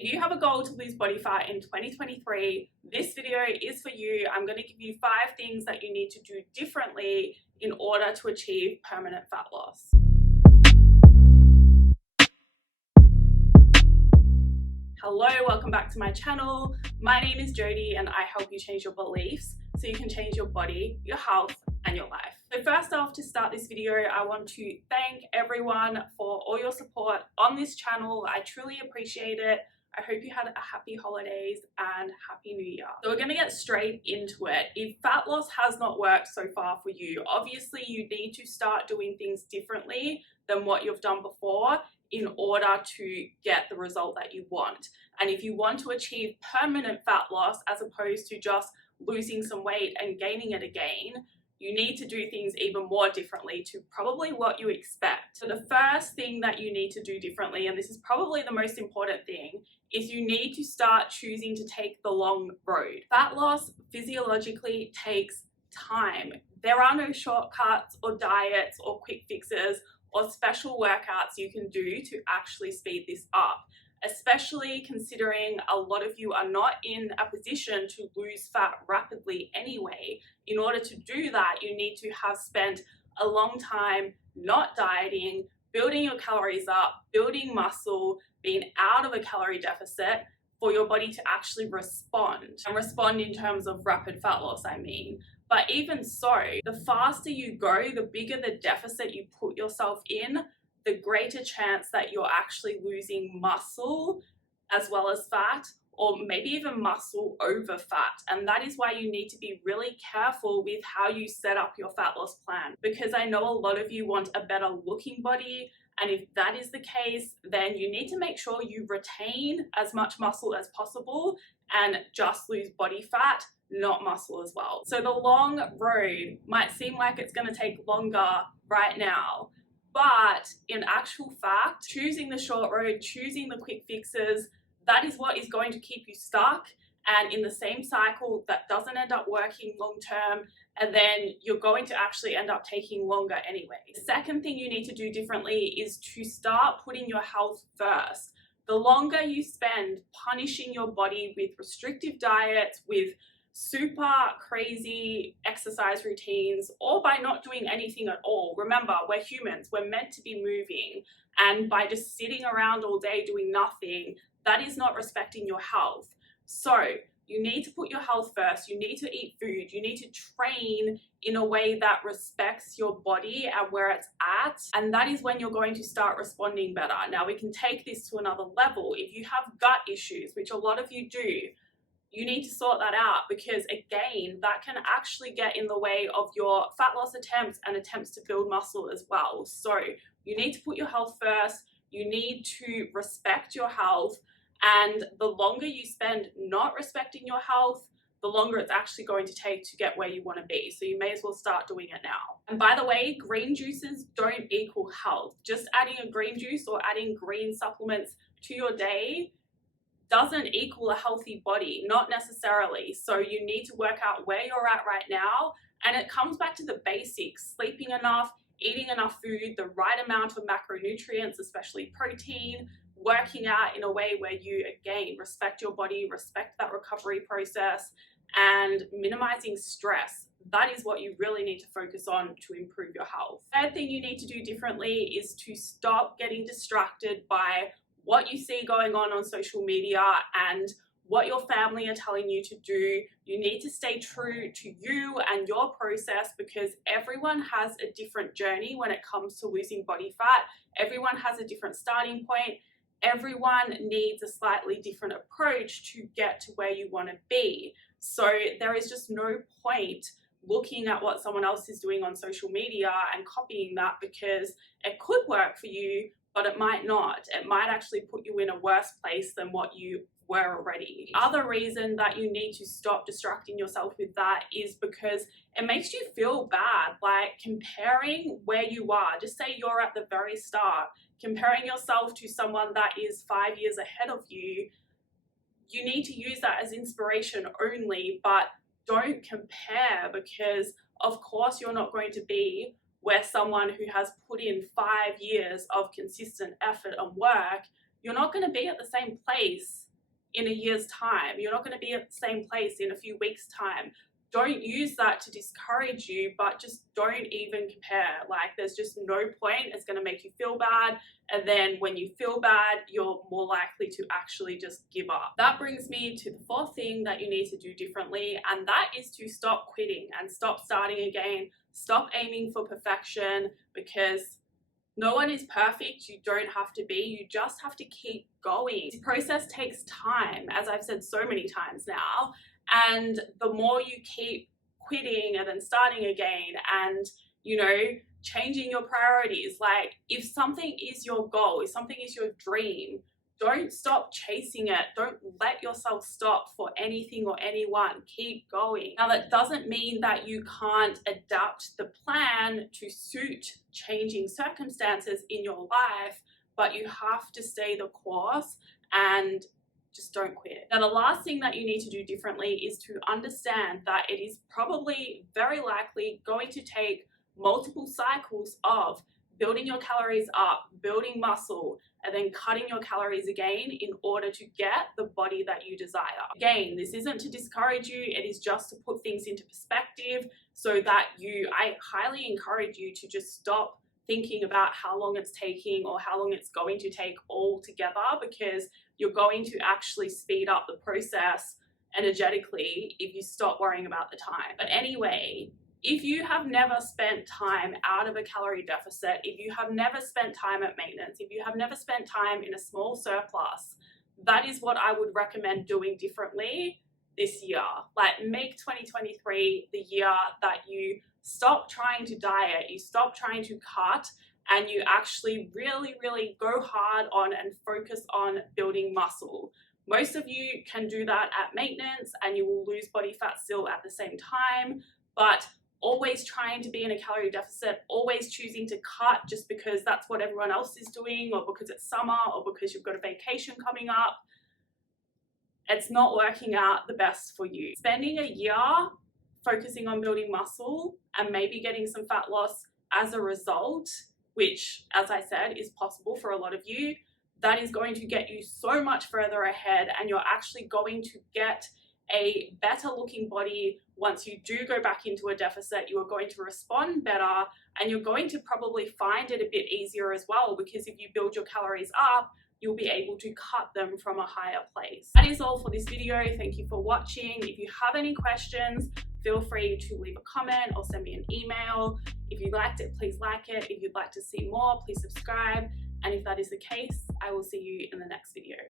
If you have a goal to lose body fat in 2023, this video is for you. I'm going to give you 5 things that you need to do differently in order to achieve permanent fat loss. Hello, welcome back to my channel. My name is Jodie and I help you change your beliefs so you can change your body, your health, and your life. So first off, to start this video, I want to thank everyone for all your support on this channel. I truly appreciate it. I hope you had a happy holidays and happy new year. So we're going to get straight into it. If fat loss has not worked so far for you, obviously you need to start doing things differently than what you've done before in order to get the result that you want. And if you want to achieve permanent fat loss as opposed to just losing some weight and gaining it again, you need to do things even more differently to probably what you expect. So the first thing that you need to do differently, and this is probably the most important thing, is you need to start choosing to take the long road. Fat loss physiologically takes time. There are no shortcuts or diets or quick fixes or special workouts you can do to actually speed this up, especially considering a lot of you are not in a position to lose fat rapidly anyway. In order to do that, you need to have spent a long time not dieting, building your calories up, building muscle, being out of a calorie deficit for your body to actually respond. And respond in terms of rapid fat loss, I mean. But even so, the faster you go, the bigger the deficit you put yourself in, the greater chance that you're actually losing muscle as well as fat, or maybe even muscle over fat. And that is why you need to be really careful with how you set up your fat loss plan, because I know a lot of you want a better looking body. And if that is the case, then you need to make sure you retain as much muscle as possible and just lose body fat, not muscle as well. So the long road might seem like it's going to take longer right now, but in actual fact, choosing the short road, choosing the quick fixes, that is what is going to keep you stuck and in the same cycle that doesn't end up working long term, and then you're going to actually end up taking longer anyway. The second thing you need to do differently is to start putting your health first. The longer you spend punishing your body with restrictive diets, with super crazy exercise routines, or by not doing anything at all. Remember, we're humans, we're meant to be moving, and by just sitting around all day doing nothing, that is not respecting your health. So you need to put your health first, you need to eat food, you need to train in a way that respects your body and where it's at, and that is when you're going to start responding better. Now we can take this to another level. If you have gut issues, which a lot of you do, you need to sort that out, because again, that can actually get in the way of your fat loss attempts and attempts to build muscle as well. So you need to put your health first, you need to respect your health, and the longer you spend not respecting your health, the longer it's actually going to take to get where you want to be. So you may as well start doing it now. And by the way, green juices don't equal health. Just adding a green juice or adding green supplements to your day doesn't equal a healthy body, not necessarily. So you need to work out where you're at right now, and it comes back to the basics: sleeping enough, eating enough food, the right amount of macronutrients, especially protein, working out in a way where you, again, respect your body, respect that recovery process, and minimizing stress. That is what you really need to focus on to improve your health. Third thing you need to do differently is to stop getting distracted by what you see going on social media and what your family are telling you to do. You need to stay true to you and your process, because everyone has a different journey when it comes to losing body fat. Everyone has a different starting point. Everyone needs a slightly different approach to get to where you want to be. So there is just no point looking at what someone else is doing on social media and copying that, because it could work for you, but it might not. It might actually put you in a worse place than what you were already. The other reason that you need to stop distracting yourself with that is because it makes you feel bad, like comparing where you are. Just say you're at the very start, comparing yourself to someone that is 5 years ahead of you. You need to use that as inspiration only, but don't compare, because of course you're not going to be where someone who has put in 5 years of consistent effort and work, you're not going to be at the same place in a year's time. You're not going to be at the same place in a few weeks' time. Don't use that to discourage you, but just don't even compare. Like, there's just no point. It's going to make you feel bad. And then when you feel bad, you're more likely to actually just give up. That brings me to the fourth thing that you need to do differently, and that is to stop quitting and stop starting again. Stop aiming for perfection, because no one is perfect. You don't have to be. You just have to keep going. The process takes time, as I've said so many times now. And the more you keep quitting and then starting again and, you know, changing your priorities, like if something is your goal, if something is your dream, don't stop chasing it. Don't let yourself stop for anything or anyone. Keep going. Now, that doesn't mean that you can't adapt the plan to suit changing circumstances in your life, but you have to stay the course and just don't quit. Now, the last thing that you need to do differently is to understand that it is probably very likely going to take multiple cycles of building your calories up, building muscle, and then cutting your calories again in order to get the body that you desire. Again, this isn't to discourage you, it is just to put things into perspective so that I highly encourage you to just stop thinking about how long it's taking or how long it's going to take altogether, because you're going to actually speed up the process energetically if you stop worrying about the time. But anyway, if you have never spent time out of a calorie deficit, if you have never spent time at maintenance, if you have never spent time in a small surplus, that is what I would recommend doing differently this year. Like, make 2023 the year that you stop trying to diet, you stop trying to cut, and you actually really, really go hard on and focus on building muscle. Most of you can do that at maintenance and you will lose body fat still at the same time, but always trying to be in a calorie deficit, always choosing to cut just because that's what everyone else is doing, or because it's summer, or because you've got a vacation coming up, it's not working out the best for you. Spending a year focusing on building muscle and maybe getting some fat loss as a result, which, as I said, is possible for a lot of you, that is going to get you so much further ahead, and you're actually going to get a better looking body. Once you do go back into a deficit, you are going to respond better, and you're going to probably find it a bit easier as well, because if you build your calories up, you'll be able to cut them from a higher place. That is all for this video. Thank you for watching. If you have any questions, feel free to leave a comment or send me an email. If you liked it, please like it. If you'd like to see more, please subscribe. And if that is the case, I will see you in the next video.